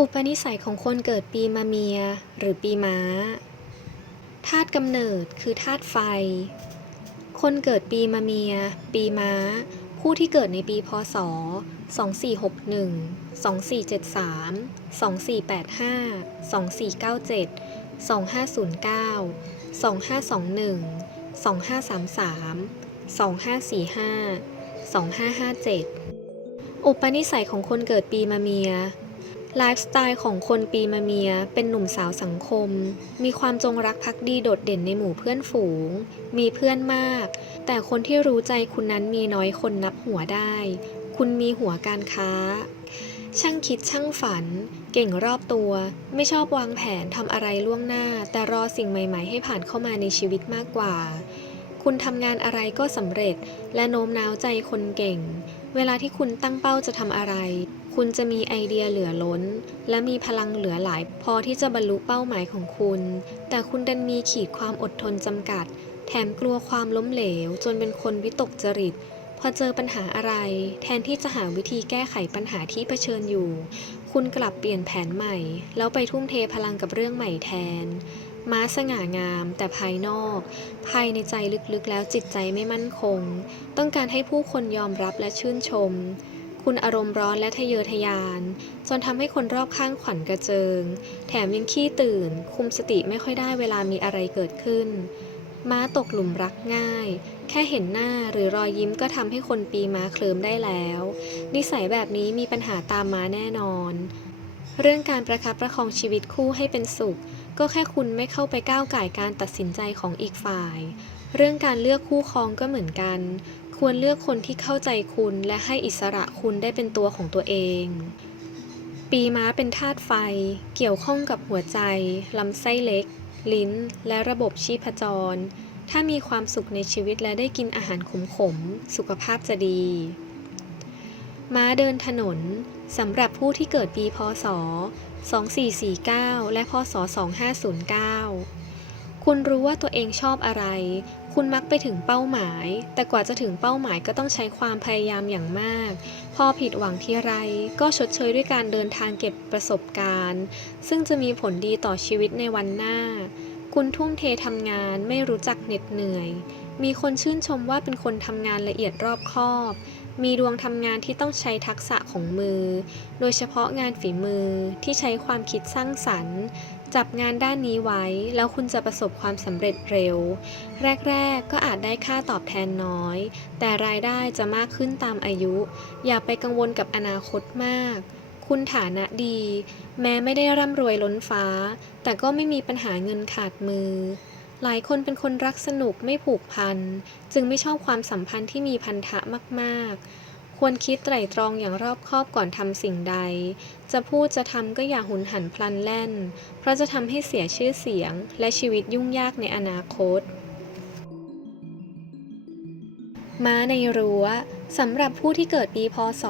อุปนิสัยของคนเกิดปีมะเมียหรือปีม้าธาตุกำเนิดคือธาตุไฟ คนเกิดปีมะเมีย ปีม้า ผู้ที่เกิดในปีพศ 2461 2473 2485 2497 2509 2521 2533 2545 2557 อุปนิสัยของคนเกิดปีมะเมีย ไลฟ์สไตล์ของคนปีมะเมียเป็นหนุ่มสาวสังคม มีความจงรักภักดีโดดเด่นในหมู่เพื่อนฝูง มีเพื่อนมาก แต่คนที่รู้ใจคุณนั้นมีน้อยคนนับหัวได้ คุณมีหัวการค้า ช่างคิดช่างฝัน เก่งรอบตัว ไม่ชอบวางแผนทำอะไรล่วงหน้า แต่รอสิ่งใหม่ ๆ ให้ผ่านเข้ามาในชีวิตมากกว่า คุณทำงานอะไรก็สำเร็จ และโน้มน้าวใจคนเก่ง เวลาที่คุณตั้งเป้าจะทำอะไรคุณจะมีไอเดียเหลือล้น และมีพลังเหลือหลาย พอที่จะบรรลุเป้าหมายของคุณ แต่คุณดันมีขีดความอดทนจำกัด แถมกลัวความล้มเหลว จนเป็นคนวิตกจริตพอเจอปัญหาอะไร แทนที่จะหาวิธีแก้ไขปัญหาที่เผชิญอยู่ คุณกลับเปลี่ยนแผนใหม่ แล้วไปทุ่มเทพลังกับเรื่องใหม่แทน ม้าสง่างาม แต่ภายนอก ภายในใจลึกๆแล้วจิตใจไม่มั่นคง ต้องการให้ผู้คนยอมรับและชื่นชม คุณอารมณ์ร้อนและทะเยอทะยาน จนทำให้คนรอบข้างขวัญกระเจิง แถมยังขี้ตื่น คุมสติไม่ค่อยได้เวลามีอะไรเกิดขึ้น ม้าตกหลุมรักง่าย แค่เห็นหน้าหรือรอยยิ้มก็ทำให้คนปีม้าเคลิมได้แล้ว นิสัยแบบนี้มีปัญหาตามมาแน่นอน เรื่องการประคับประคองชีวิตคู่ให้เป็นสุข ก็แค่คุณไม่เข้าไปก้าวไก่การตัดสินใจของอีกฝ่ายเรื่องการเลือกคู่ครองก็เหมือนกัน ควรเลือกคนที่เข้าใจคุณและให้อิสระคุณได้เป็นตัวของตัวเอง ปีม้าเป็นธาตุไฟ เกี่ยวข้องกับหัวใจ ลำไส้เล็ก ลิ้น และระบบชีพจร ถ้ามีความสุขในชีวิตและได้กินอาหารขมๆ สุขภาพจะดี ม้าเดินถนนสำหรับผู้ที่เกิดปีพศ 2449 และพศ 2509 คุณรู้ว่าตัวเองชอบอะไร คุณมักไปถึงเป้าหมาย แต่กว่าจะถึงเป้าหมายก็ต้องใช้ความพยายามอย่างมาก พอผิดหวังทีไร ก็ชดเชยด้วยการเดินทางเก็บประสบการณ์ ซึ่งจะมีผลดีต่อชีวิตในวันหน้า คุณทุ่มเททำงานไม่รู้จักเหน็ดเหนื่อย มีคนชื่นชมว่าเป็นคนทำงานละเอียดรอบคอบ มีดวงทำงานที่ต้องใช้ทักษะของมือ โดยเฉพาะงานฝีมือที่ใช้ความคิดสร้างสรรค์ จับงานด้านนี้ไว้แล้วคุณจะประสบความสำเร็จเร็ว แรก ๆ ก็อาจได้ค่าตอบแทนน้อย แต่รายได้จะมากขึ้นตามอายุ อย่าไปกังวลกับอนาคตมาก คุณฐานะดี แม้ไม่ได้ร่ำรวยล้นฟ้า แต่ก็ไม่มีปัญหาเงินขาดมือ หลายคนเป็นคนรักสนุกไม่ผูกพัน จึงไม่ชอบความสัมพันธ์ที่มีพันธะมาก ๆ ควรคิดไตร่ตรองอย่างรอบคอบก่อนทำสิ่งใด จะพูดจะทำก็อย่าหุนหันพลันแล่น เพราะจะทำให้เสียชื่อเสียง และชีวิตยุ่งยากในอนาคต ม้าในรั้วสำหรับผู้ที่เกิดปีพศ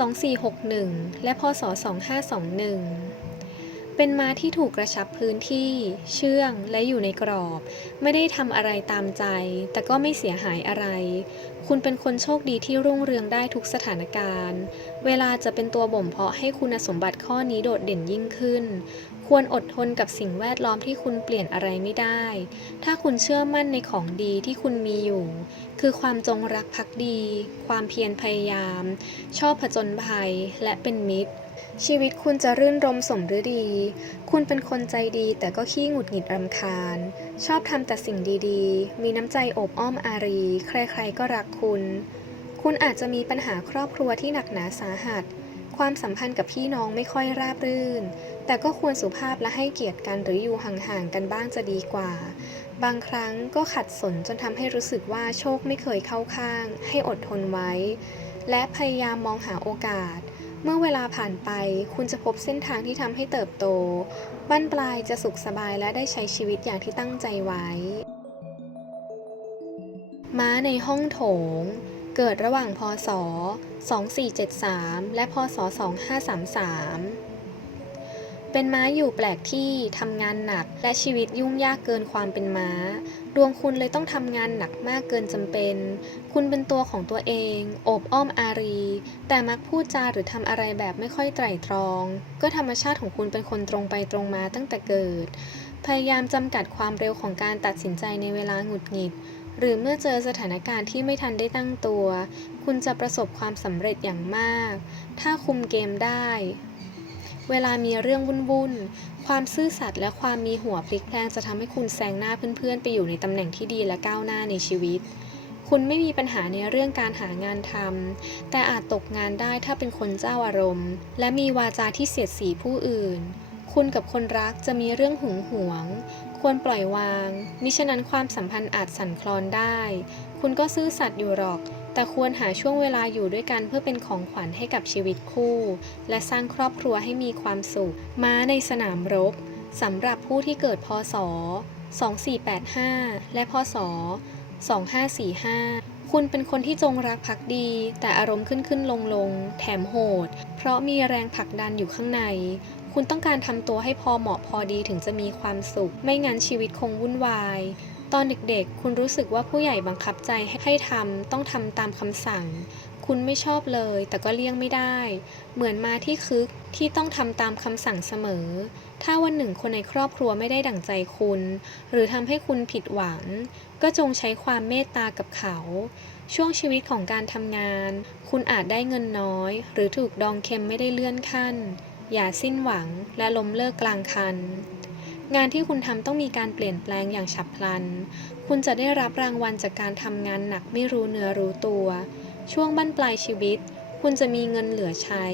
2461 และพศ 2521 เป็นม้าที่ถูกกระชับพื้นที่ เชื่องและอยู่ในกรอบ ไม่ได้ทำอะไรตามใจ แต่ก็ไม่เสียหายอะไร คุณเป็นคนโชคดีที่รุ่งเรืองได้ทุกสถานการณ์ เวลาจะเป็นตัวบ่มเพาะให้คุณสมบัติข้อนี้โดดเด่นยิ่งขึ้น ควรอดทนกับสิ่งแวดล้อมที่คุณเปลี่ยนอะไรไม่ได้ ถ้าคุณเชื่อมั่นในของดีที่คุณมีอยู่ คือความจงรักภักดี ความเพียรพยายาม ชอบผจญภัย และเป็นมิตร ชีวิตคุณจะรื่นรมสมฤดี คุณเป็นคนใจดีแต่ก็ขี้หงุดหงิดรำคาญ ชอบทำแต่สิ่งดีๆ มีน้ำใจโอบอ้อมอารี ใครๆก็รักคุณ คุณอาจจะมีปัญหาครอบครัวที่หนักหนาสาหัส ความสัมพันธ์กับพี่น้องไม่ค่อยราบรื่น แต่ก็ควรสุภาพและให้เกียรติกันหรืออยู่ห่างๆกันบ้างจะดีกว่า บางครั้งก็ขัดสนจนทำให้รู้สึกว่าโชคไม่เคยเข้าข้าง ให้อดทนไว้ และพยายามมองหาโอกาส เมื่อเวลาผ่านไปคุณจะพบเส้นทางที่ทำให้เติบโต บั้นปลายจะสุขสบายและได้ใช้ชีวิตอย่างที่ตั้งใจไว้ ม้าในห้องโถง เกิดระหว่างพศ 2473 และพศ 2533 เป็นม้าอยู่แปลกที่ทำงานหนักและชีวิตยุ่งยากเกินความเป็นม้า ดวงคุณเลยต้องทำงานหนักมากเกินจำเป็น คุณเป็นตัวของตัวเองโอบอ้อมอารี แต่มักพูดจาหรือทำอะไรแบบไม่ค่อยไตร่ตรอง ก็ธรรมชาติของคุณเป็นคนตรงไปตรงมาตั้งแต่เกิด พยายามจำกัดความเร็วของการตัดสินใจในเวลาหงุดหงิดหรือเมื่อเจอสถานการณ์ที่ไม่ทันได้ตั้งตัว คุณจะประสบความสำเร็จอย่างมาก ถ้าคุมเกมได้ เวลามีเรื่องวุ่นๆ ความซื่อสัตย์และความมีหัวพลิกแพลงจะทำให้คุณแซงหน้าเพื่อนๆ ไปอยู่ในตำแหน่งที่ดีและก้าวหน้าในชีวิต คุณไม่มีปัญหาในเรื่องการหางานทำ แต่อาจตกงานได้ถ้าเป็นคนเจ้าอารมณ์ และมีวาจาที่เสียดสีผู้อื่น คุณกับคนรักจะมีเรื่องหึงหวง ควรปล่อยวาง มิฉะนั้นความสัมพันธ์อาจสั่นคลอนได้ คุณก็ซื่อสัตย์อยู่หรอก แต่ควรหาช่วงเวลาอยู่ด้วยกันเพื่อเป็นของขวัญให้กับชีวิตคู่ และสร้างครอบครัวให้มีความสุข ม้าในสนามรบสำหรับผู้ที่เกิดพศ 2485 และพศ 2545คุณเป็นคนที่จงรักภักดี แต่อารมณ์ขึ้นขึ้นลงลง แถมโหด เพราะมีแรงผลักดันอยู่ข้างใน คุณต้องการทำตัวให้พอเหมาะพอดีถึงจะมีความสุข ไม่งั้นชีวิตคงวุ่นวาย ตอนเด็กๆ คุณรู้สึกว่าผู้ใหญ่บังคับใจให้ทำต้องทำตามคำสั่ง คุณไม่ชอบเลย แต่ก็เลี่ยงไม่ได้ เหมือนมาที่คึกที่ต้องทำตามคำสั่งเสมอ ถ้าวันหนึ่งคนในครอบครัวไม่ได้ดั่งใจคุณ หรือทำให้คุณผิดหวัง ก็จงใช้ความเมตตากับเขา ช่วงชีวิตของการทำงาน คุณอาจได้เงินน้อย หรือถูกดองเค็มไม่ได้เลื่อนขั้น อย่าสิ้นหวังและล้มเลิกกลางคัน งานที่คุณทำต้องมีการเปลี่ยนแปลงอย่างฉับพลัน คุณจะได้รับรางวัลจากการทำงานหนักไม่รู้เนื้อรู้ตัว ช่วงบั้นปลายชีวิต คุณจะมีเงินเหลือใช้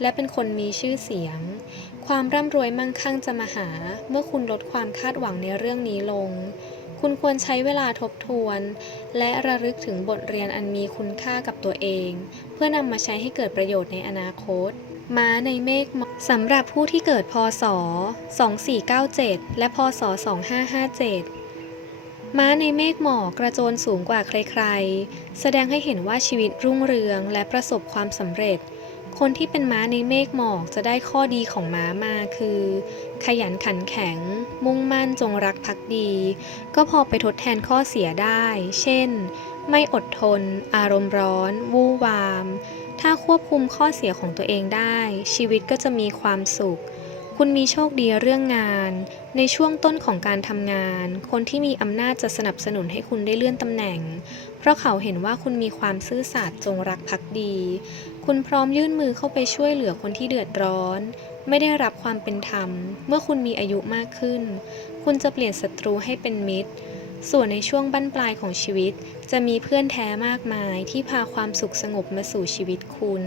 และเป็นคนมีชื่อเสียง ความร่ำรวยมั่งคั่งจะมาหา เมื่อคุณลดความคาดหวังในเรื่องนี้ลงคุณควรใช้เวลาทบทวน และระลึกถึงบทเรียนอันมีคุณค่ากับตัวเอง เพื่อนำมาใช้ให้เกิดประโยชน์ในอนาคต ม้าในเมฆหม สำหรับผู้ที่เกิดพศ 2497 และพศ 2557 ม้าในเมฆหมอกกระโจนสูงกว่าใครๆ แสดงให้เห็นว่าชีวิตรุ่งเรืองและประสบความสำเร็จ คนที่เป็นม้าในเมฆหมอกจะได้ข้อดีของม้ามาคือ ขยันขันแข็ง มุ่งมั่นจงรักภักดี ก็พอไปทดแทนข้อเสียได้ เช่น ไม่อดทน อารมณ์ร้อน วู่วาม ถ้าควบคุมข้อเสียของตัวเองได้ ชีวิตก็จะมีความสุข คุณมีโชคดีเรื่องงาน ในช่วงต้นของการทำงาน คนที่มีอำนาจจะสนับสนุนให้คุณได้เลื่อนตำแหน่ง เพราะเขาเห็นว่าคุณมีความซื่อสัตย์จงรักภักดี คุณพร้อมยื่นมือเข้าไปช่วยเหลือคนที่เดือดร้อน ไม่ได้รับความเป็นธรรม เมื่อคุณมีอายุมากขึ้น คุณจะเปลี่ยนศัตรูให้เป็นมิตร ส่วนในช่วงบั้นปลายของชีวิต จะมีเพื่อนแท้มากมายที่พาความสุขสงบมาสู่ชีวิตคุณ